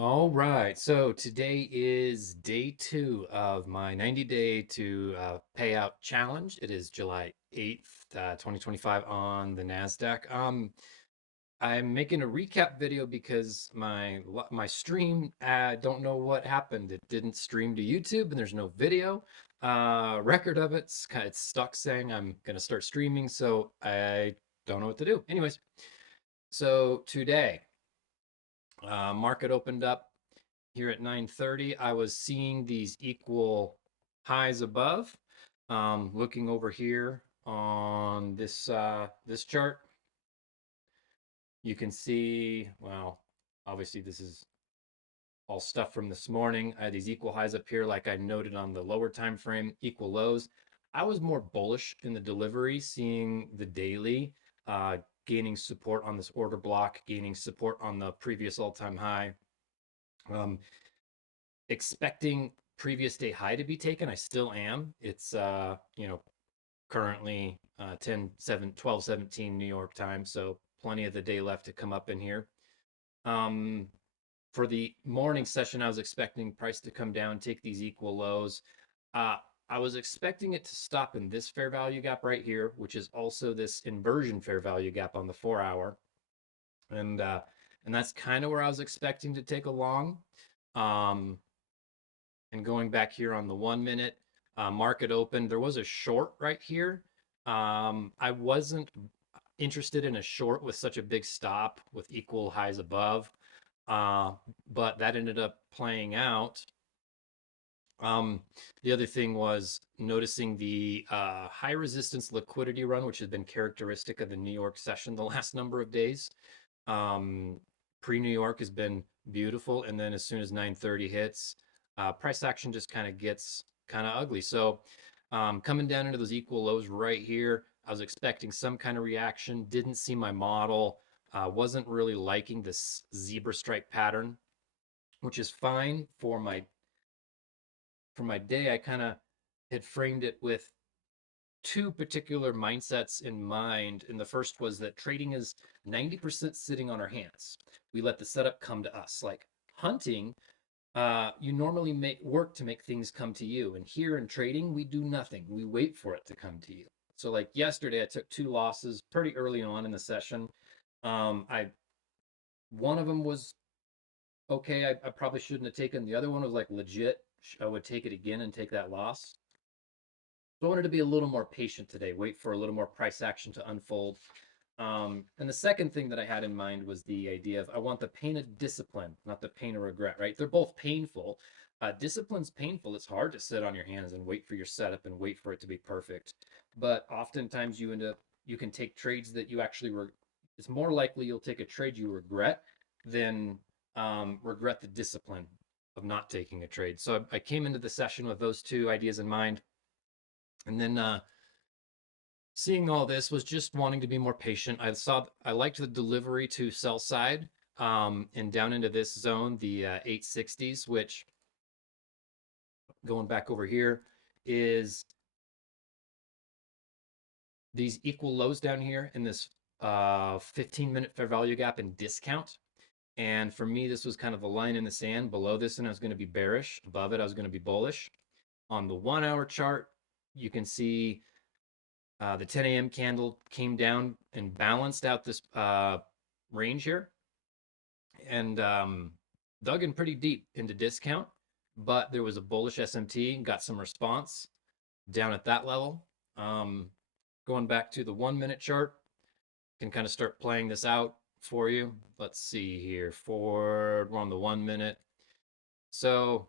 All right, so today is day two of my 90-day to payout challenge. It is July 8th, 2025 on the NASDAQ. I'm making a recap video because my stream, don't know what happened. It didn't stream to YouTube and there's no video record of it. It's stuck saying I'm gonna start streaming, so I don't know what to do. Anyways, so today, market opened up here at 9:30. I was seeing these equal highs above. Looking over here on this chart, you can see, well, obviously this is all stuff from this morning. I had these equal highs up here, like I noted on the lower time frame, equal lows. I was more bullish in the delivery, seeing the daily gaining support on this order block, gaining support on the previous all-time high. Um, Expecting previous day high to be taken. I still am. It's currently 10 7 12 17 New York time, so plenty of the day left to come up in here. um for the morning session, I was expecting price to come down, take these equal lows. uh I was expecting it to stop in this fair value gap right here, which is also this inversion fair value gap on the 4 hour. And that's kind of where I was expecting to take a long. um And going back here on the 1 minute, market open, there was a short right here. I wasn't interested in a short with such a big stop with equal highs above, uh, but that ended up playing out. Um, the other thing was noticing the high resistance liquidity run, which has been characteristic of the New York session the last number of days. Pre-New York has been beautiful, and then as soon as 9:30 hits, price action just kind of gets kind of ugly. So coming down into those equal lows right here, I was expecting some kind of reaction. Didn't see my model. Wasn't really liking this zebra stripe pattern, which is fine for my day. I kind of had framed it with two particular mindsets in mind. And the first was that trading is 90% sitting on our hands. We let the setup come to us. Like hunting, you normally work to make things come to you. And here in trading, we do nothing. We wait for it to come to you. So like yesterday, I took two losses pretty early on in the session. I One of them was okay. I probably shouldn't have taken. The other one was like legit. I would take it again and take that loss. So I wanted to be a little more patient today, wait for a little more price action to unfold. And the second thing that I had in mind was the idea of I want the pain of discipline, not the pain of regret, right? They're both painful. Discipline's painful. It's hard to sit on your hands and wait for your setup and wait for it to be perfect. But oftentimes you can take trades that you actually, it's more likely you'll take a trade you regret than regret the discipline of not taking a trade. So I came into the session with those two ideas in mind. And then seeing all this was just wanting to be more patient. I liked the delivery to sell side, and down into this zone, the 860s, which going back over here is these equal lows down here in this 15-minute fair value gap and discount. And for me, this was kind of a line in the sand. Below this, and I was going to be bearish. Above it, I was going to be bullish. On the 1 hour chart, you can see the 10 a.m. candle came down and balanced out this range here, and dug in pretty deep into discount, but there was a bullish SMT, got some response down at that level. Going back to the 1 minute chart, can kind of start playing this out for you. Let's see here. We're on the 1 minute. So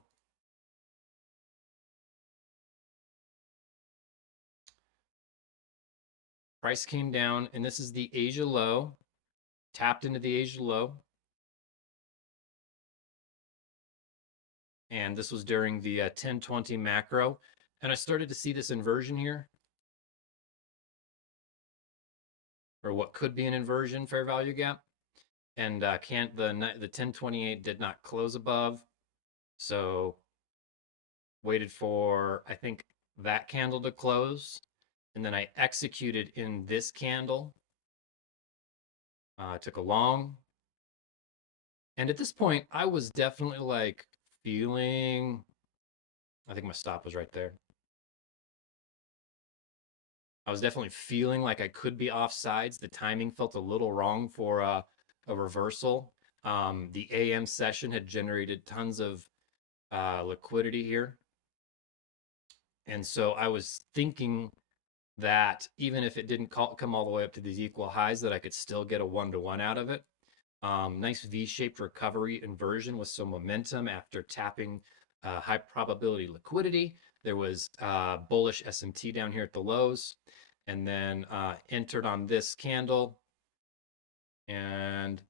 price came down, and this is the Asia low, tapped into the Asia low. And this was during the 1020 macro. And I started to see this inversion here, or what could be an inversion fair value gap. And can't the 1028 did not close above, so waited for, I think, that candle to close, and then I executed in this candle. Took a long, And at this point, I was definitely like feeling, I think my stop was right there. I was definitely feeling like I could be off sides. The timing felt a little wrong for a reversal. The AM session had generated tons of liquidity here. And so I was thinking that even if it didn't come all the way up to these equal highs, that I could still get a 1-to-1 out of it. Nice V-shaped recovery inversion with some momentum after tapping high probability liquidity. There was bullish SMT down here at the lows, and then entered on this candle and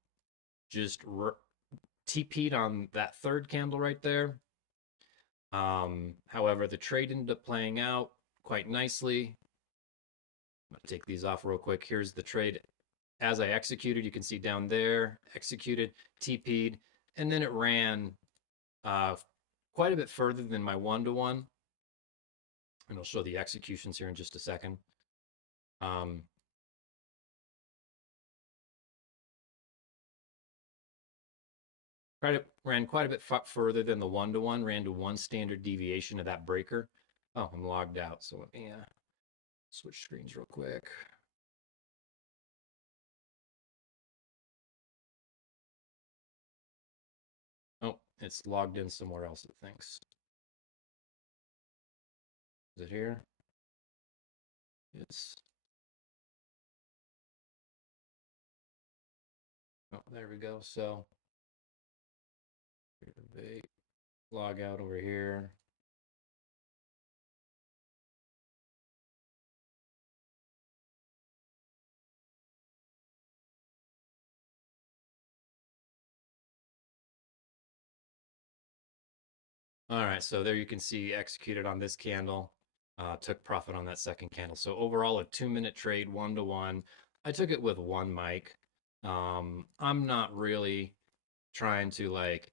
just TP'd on that third candle right there. However, the trade ended up playing out quite nicely. I'm going to take these off real quick. Here's the trade as I executed. You can see down there, executed, TP'd, and then it ran uh, quite a bit further than my 1-to-1. And I'll show the executions here in just a second. Um, ran quite a bit further than the 1-to-1, ran to one standard deviation of that breaker. Oh, I'm logged out. So let me switch screens real quick. Oh, it's logged in somewhere else, it thinks. Is it here? It's, oh, there we go. So, log out over here. All right, so there you can see executed on this candle, took profit on that second candle. So overall, a 2-minute trade, 1-to-1. I took it with one mic. I'm not really trying to like,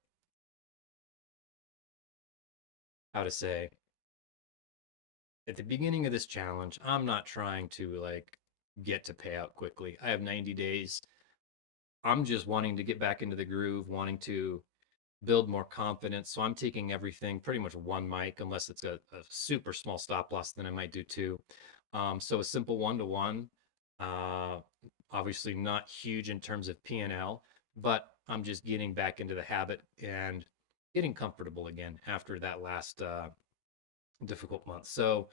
how to say, at the beginning of this challenge, I'm not trying to like get to payout quickly. I have 90 days. I'm just wanting to get back into the groove, wanting to build more confidence. So I'm taking everything pretty much one mic, unless it's a super small stop loss, then I might do two. So a simple 1-to-1, uh, obviously not huge in terms of P&L, but I'm just getting back into the habit and getting comfortable again after that last difficult month. So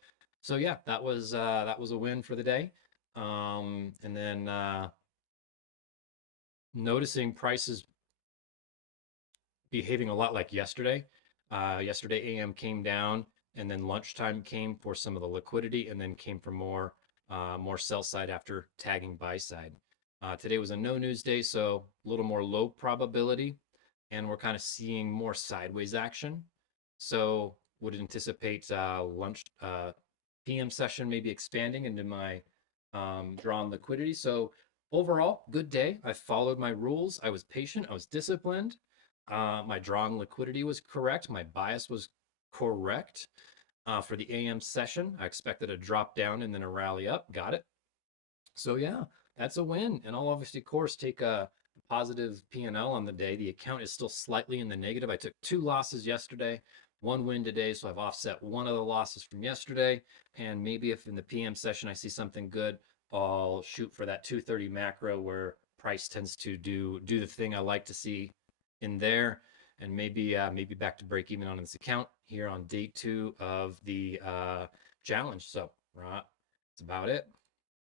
yeah, that was a win for the day. And then noticing prices behaving a lot like yesterday. Yesterday, AM came down, and then lunchtime came for some of the liquidity, and then came for more sell side after tagging buy side. Today was a no news day, so a little more low probability, and we're kind of seeing more sideways action. So would anticipate lunch PM session maybe expanding into my drawn liquidity. So overall, good day. I followed my rules. I was patient. I was disciplined. My drawing liquidity was correct. My bias was correct for the AM session. I expected a drop down and then a rally up. Got it. So yeah, that's a win. And I'll obviously, of course, take a positive P&L on the day. The account is still slightly in the negative. I took 2 losses yesterday, one win today. So I've offset one of the losses from yesterday. And maybe if in the PM session I see something good, I'll shoot for that 230 macro where price tends to do the thing I like to see in there. And maybe back to break even on this account here on day 2 of the challenge. So, right, that's about it.